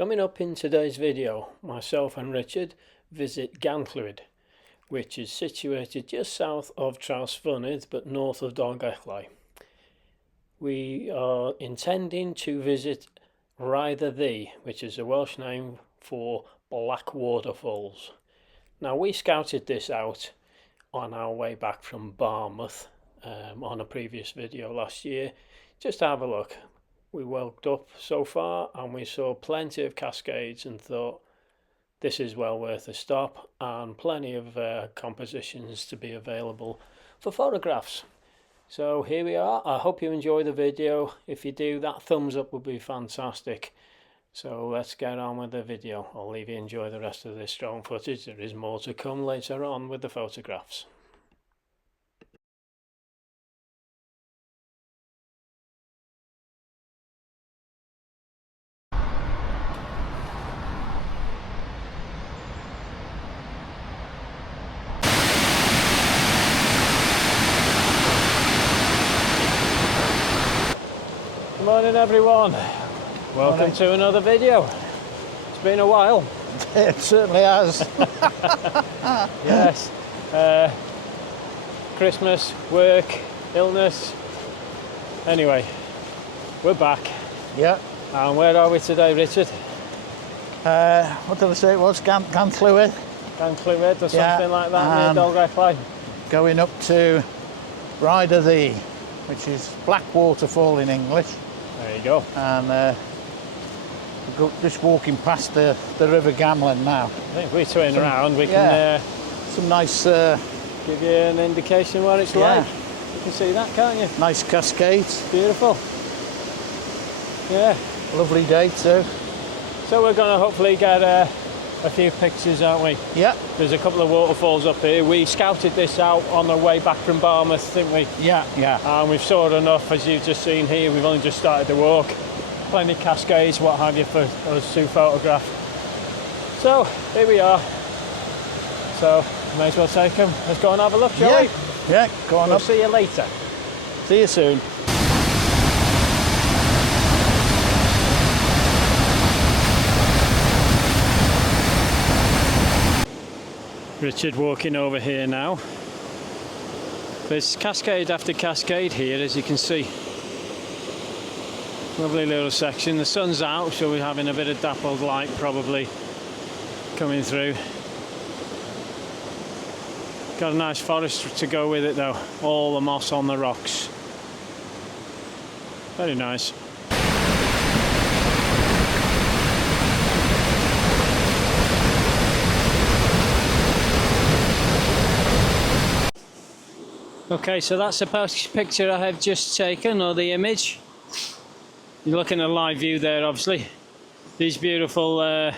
Coming up in today's video, myself and Richard visit Ganllwyd, which is situated just south of Trawsfynydd but north of Dolgellau. We are intending to visit RHAEADR DDU, which is a Welsh name for black waterfalls. Now, we scouted this out on our way back from Barmouth on a previous video last year, just to have a look. We walked up so far and we saw plenty of cascades and thought this is well worth a stop, and plenty of compositions to be available for photographs. So here we are. I hope you enjoy the video. If you do, that thumbs up would be fantastic. So let's get on with the video. I'll leave you enjoy the rest of this drone footage. There is more to come later on with the photographs. Good morning everyone. Welcome to another video. It's been a while. It certainly has. Yes. Christmas, work, illness. Anyway, we're back. Yeah. And where are we today, Richard? What did I say it was? Ganllwyd. Ganllwyd or something like that, near Dolgellau. Going up to RHAEADR DDU, which is Black Waterfall in English. There you go. And we're just walking past the River Gamlen now. I think if we turn around, we can some nice give you an indication what it's like. You can see that, can't you? Nice cascades. Beautiful. Yeah. Lovely day too. So we're going to hopefully get a few pictures, aren't we? Yeah. There's a couple of waterfalls up here. We scouted this out on the way back from Barmouth, didn't we? Yeah, yeah. And we've saw enough, as you've just seen here. We've only just started the walk. Plenty of cascades, what have you, for us to photograph. So here we are. So may as well take them. Let's go and have a look, shall we? Yeah, go on We'll up. see you later. See you soon. Richard walking over here now. There's cascade after cascade here, as you can see. Lovely little section. The sun's out, so we're having a bit of dappled light probably coming through. Got a nice forest to go with it though. All the moss on the rocks. Very nice. Okay, so that's the picture I have just taken, or the image. You're looking at a live view there, obviously. These beautiful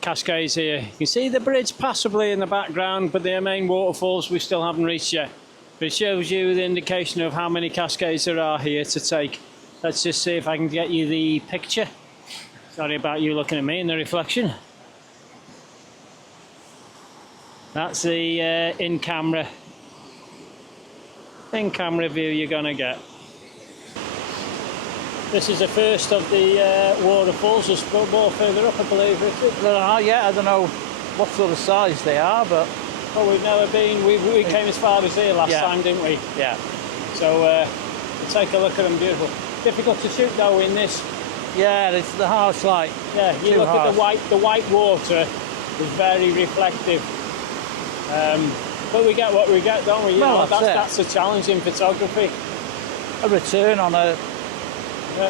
cascades here. You can see the bridge possibly in the background, but the main waterfalls we still haven't reached yet. But it shows you the indication of how many cascades there are here to take. Let's just see if I can get you the picture. Sorry about you looking at me in the reflection. That's the in-camera view you're going to get. This is the first of the waterfalls. There's more further up, I believe, Richard. There are, yeah, I don't know what sort of size they are, but... Oh, we've never been. We came as far as here last time, didn't we? Yeah. So we'll take a look at them. Beautiful. Difficult to shoot though in this. Yeah, it's the harsh light. Yeah, you look at the white water is very reflective. But we get what we get, don't we? You know, that's a challenge in photography. A return on a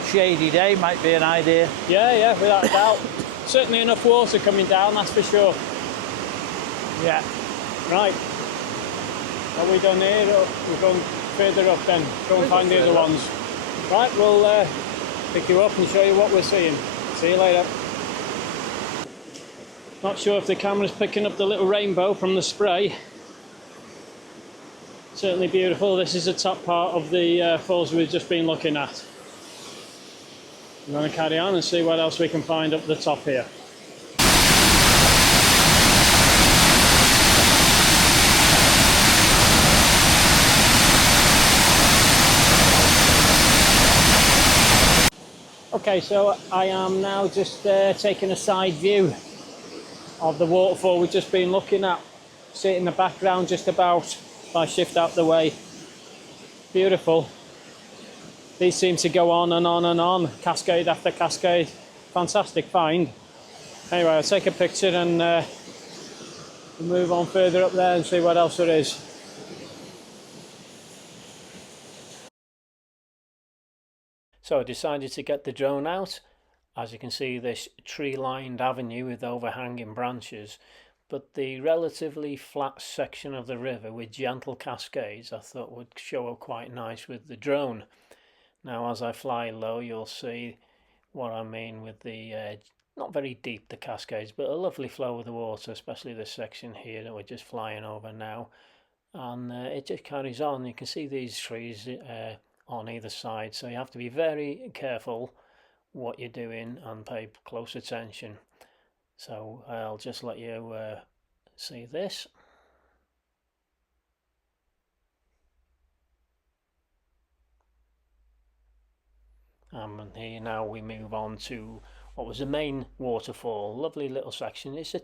shady day might be an idea. Yeah, without a doubt. Certainly enough water coming down, that's for sure. Yeah. Right. Are we done here, or we're going further up then? Go and find the other ones. Right, we'll pick you up and show you what we're seeing. See you later. Not sure if the camera's picking up the little rainbow from the spray. Certainly beautiful. This is the top part of the falls we've just been looking at. We're going to carry on and see what else we can find up the top here. Okay, so I am now just taking a side view of the waterfall we've just been looking at. See it in the background just about, if I shift out the way. Beautiful. These seem to go on and on and on, cascade after cascade. Fantastic find. Anyway, I'll take a picture and move on further up there and see what else there is. So I decided to get the drone out. As you can see, this tree-lined avenue with overhanging branches, but the relatively flat section of the river with gentle cascades I thought would show up quite nice with the drone. Now as I fly low, you'll see what I mean with the not very deep, the cascades, but a lovely flow of the water, especially this section here that we're just flying over now. And it just carries on. You can see these trees on either side, so you have to be very careful what you're doing and pay close attention. So I'll just let you see this. And here now we move on to what was the main waterfall. Lovely little section. It's a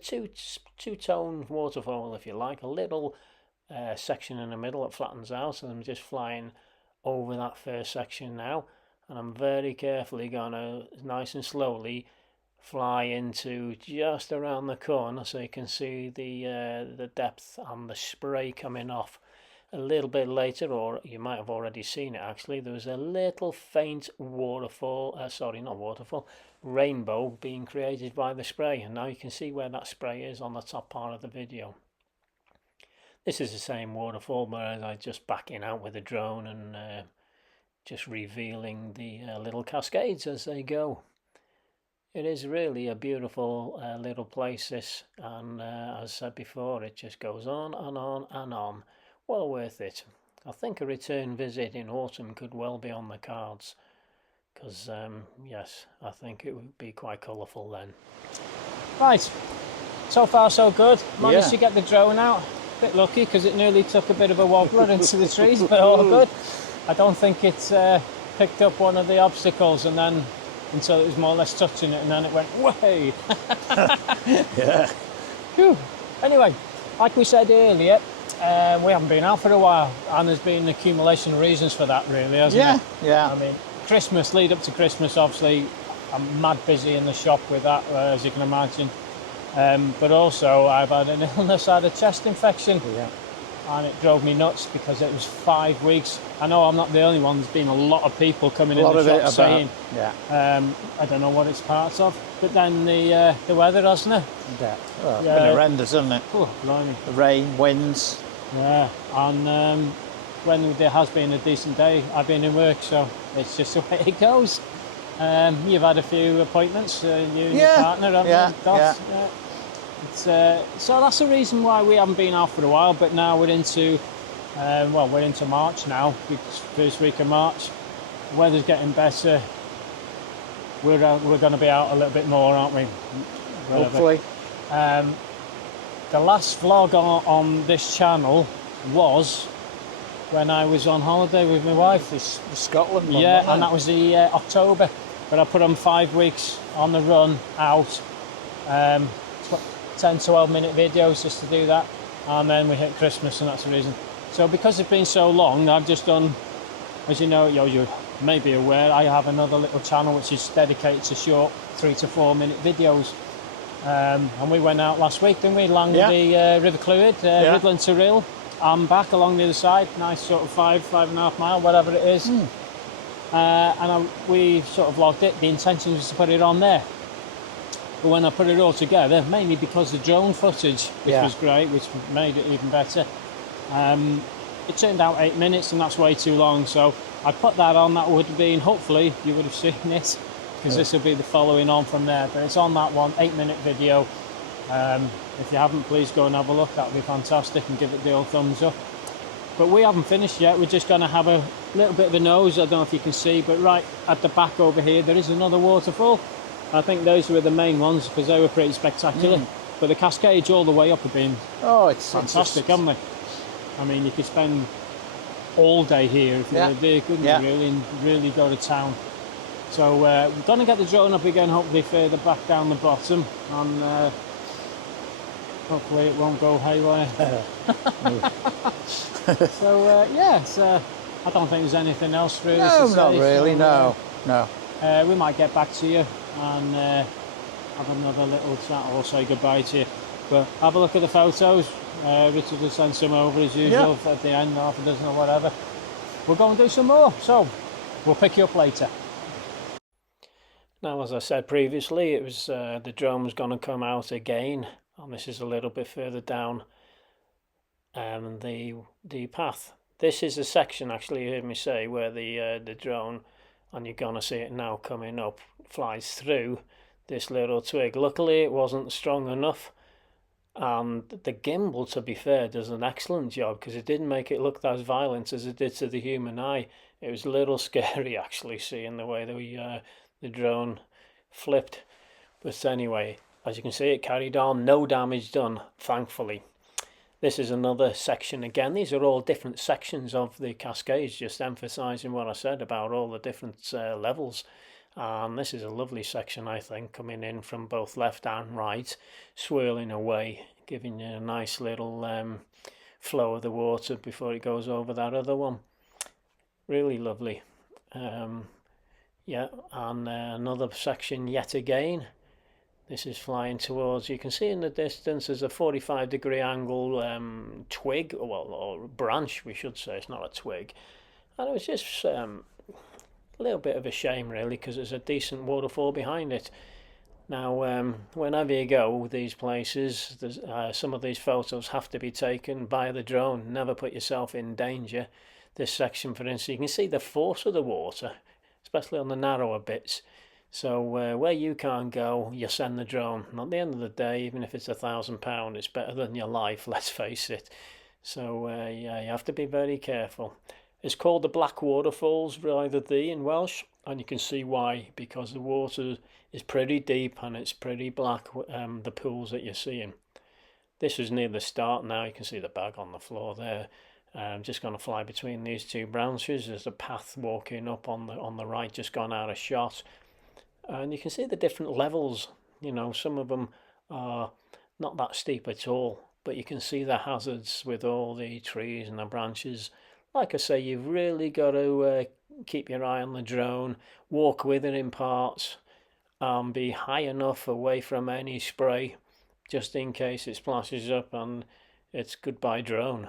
two-tone waterfall, if you like. A little section in the middle that flattens out, and I'm just flying over that first section now, and I'm very carefully gonna nice and slowly fly into just around the corner so you can see the depth and the spray coming off. A little bit later, or you might have already seen it actually, there was a little faint waterfall, sorry, not waterfall, rainbow being created by the spray, and now you can see where that spray is on the top part of the video. This is the same waterfall, but I'm just backing out with the drone and just revealing the little cascades as they go. It is really a beautiful little place, this, and as I said before, it just goes on and on and on. Well worth it. I think a return visit in autumn could well be on the cards, because yes, I think it would be quite colourful then. Right, so far so good. Managed to get the drone out. Bit lucky because it nearly took a bit of a wobbler into the trees, but all good. I don't think it picked up one of the obstacles and then until it was more or less touching it, and then it went way. Yeah. Whew. Anyway, like we said earlier, we haven't been out for a while, and there's been an accumulation of reasons for that, really, hasn't it? Yeah. I mean, Christmas, lead up to Christmas, obviously, I'm mad busy in the shop with that, as you can imagine. But also I've had an illness, I had a chest infection, and it drove me nuts because it was 5 weeks. I know I'm not the only one, there's been a lot of people coming in the shop saying, I don't know what it's part of, but then the weather, hasn't it? Yeah, well, it's been horrendous, hasn't it? Oh, blimey. The rain, winds. Yeah, and when there has been a decent day, I've been in work, so it's just the way it goes. You've had a few appointments, you and your partner, haven't you? Yeah. So that's the reason why we haven't been out for a while, but now we're into, we're into March now, first week of March. The weather's getting better. We're going to be out a little bit more, aren't we? Hopefully. The last vlog on this channel was when I was on holiday with my wife. The Scotland one, yeah, and that was the October. But I put on 5 weeks on the run out, 10-12 minute videos just to do that, and then we hit Christmas, and that's the reason. So because it's been so long, I've just done, as you know, you may be aware, I have another little channel which is dedicated to short 3 to 4 minute videos. And we went out last week, didn't we, along the River Clwyd, Rydlan to Rhyl, and back along the other side, nice sort of 5.5 mile, whatever it is. We sort of logged it. The intention was to put it on there, but when I put it all together, mainly because the drone footage, which was great, which made it even better, it turned out 8 minutes, and that's way too long. So I put that on. That would have been, hopefully you would have seen it, because this will be the following on from there, but it's on that one, 8 minute video. If you haven't, please go and have a look. That would be fantastic, and give it the old thumbs up. But we haven't finished yet. We're just going to have a little bit of a nose. I don't know if you can see, but right at the back over here there is another waterfall. I think those were the main ones because they were pretty spectacular. But the cascades all the way up have been fantastic, haven't they? I mean, you could spend all day here if you were there, couldn't you, really, and really go to town. So we're going to get the drone up again, hopefully further back down the bottom, and hopefully it won't go haywire. So yeah, I don't think there's anything else really to say. No, not really, so, no. We might get back to you and have another little chat or say goodbye to you. But have a look at the photos. Richard will send some over as usual at the end, half a dozen or whatever. We'll go and do some more, so we'll pick you up later. Now, as I said previously, it was the drone was going to come out again, and this is a little bit further down the path. This is a section, actually, you heard me say, where the drone, and you're going to see it now coming up, flies through this little twig. Luckily, it wasn't strong enough, and the gimbal, to be fair, does an excellent job, because it didn't make it look as violent as it did to the human eye. It was a little scary, actually, seeing the way that the drone flipped. But anyway, as you can see, it carried on, no damage done, thankfully. This is another section again. These are all different sections of the Cascades, just emphasising what I said about all the different levels. And this is a lovely section, I think, coming in from both left and right, swirling away, giving you a nice little flow of the water before it goes over that other one. Really lovely. Yeah, and another section yet again. This is flying towards, you can see in the distance, there's a 45-degree angle twig, or branch, we should say. It's not a twig. And it was just a little bit of a shame, really, because there's a decent waterfall behind it. Now, whenever you go these places, some of these photos have to be taken by the drone. Never put yourself in danger. This section, for instance, you can see the force of the water, especially on the narrower bits. So where you can't go, you send the drone. And at the end of the day, even if it's £1,000, it's better than your life, let's face it. So yeah, you have to be very careful. It's called the Black Waterfalls, RHAEADR in Welsh, and you can see why, because the water is pretty deep and it's pretty black, the pools that you're seeing. This is near the start now. You can see the bag on the floor there. I'm just going to fly between these two branches. There's a path walking up on the right, just gone out of shot. And you can see the different levels. You know, some of them are not that steep at all, but you can see the hazards with all the trees and the branches. Like I say, you've really got to keep your eye on the drone, walk with it in parts, be high enough away from any spray, just in case it splashes up and it's goodbye drone.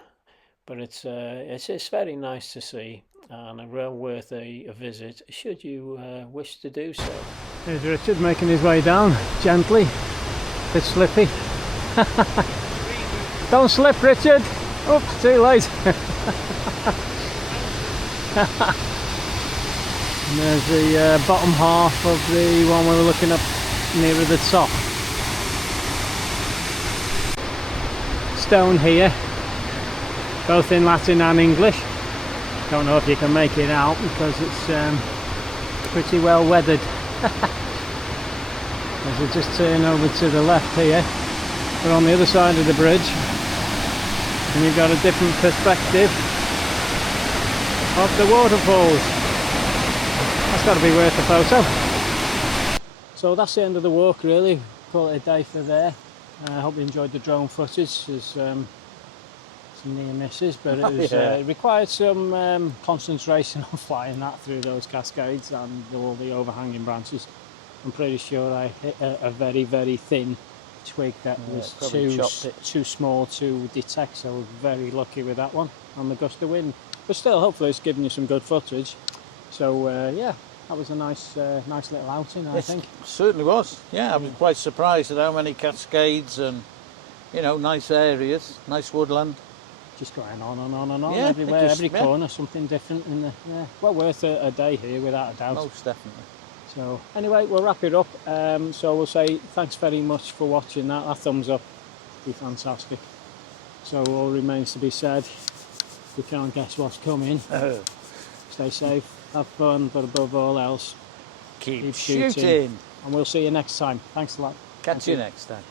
But it's very nice to see, and well worth a visit should you wish to do so. There's Richard making his way down gently, a bit slippy. Don't slip, Richard! Oops, too late. And there's the bottom half of the one we were looking up nearer the top. Stone here, both in Latin and English. Don't know if you can make it out because it's pretty well weathered. As we just turn over to the left here, we're on the other side of the bridge, and you've got a different perspective of the waterfalls. That's got to be worth a photo. So that's the end of the walk, really. Call it a day for there. I hope you enjoyed the drone footage. There's some near misses, but it was, it required some concentration on flying that through those cascades and all the overhanging branches. I'm pretty sure I hit a very, very thin twig that was too small to detect, so I was very lucky with that one on the gust of wind. But still, hopefully it's giving you some good footage. So yeah, that was a nice little outing, I think. Certainly was. Yeah, I was quite surprised at how many cascades and, you know, nice areas, nice woodland. Just going on and on and on, everywhere, every corner, something different. Well worth a day here, without a doubt. Most definitely. So anyway, we'll wrap it up. So we'll say thanks very much for watching that. That thumbs up would be fantastic. So all remains to be said. We can't guess what's coming. Stay safe, have fun, but above all else, keep shooting. And we'll see you next time. Thanks a lot. Catch you next time.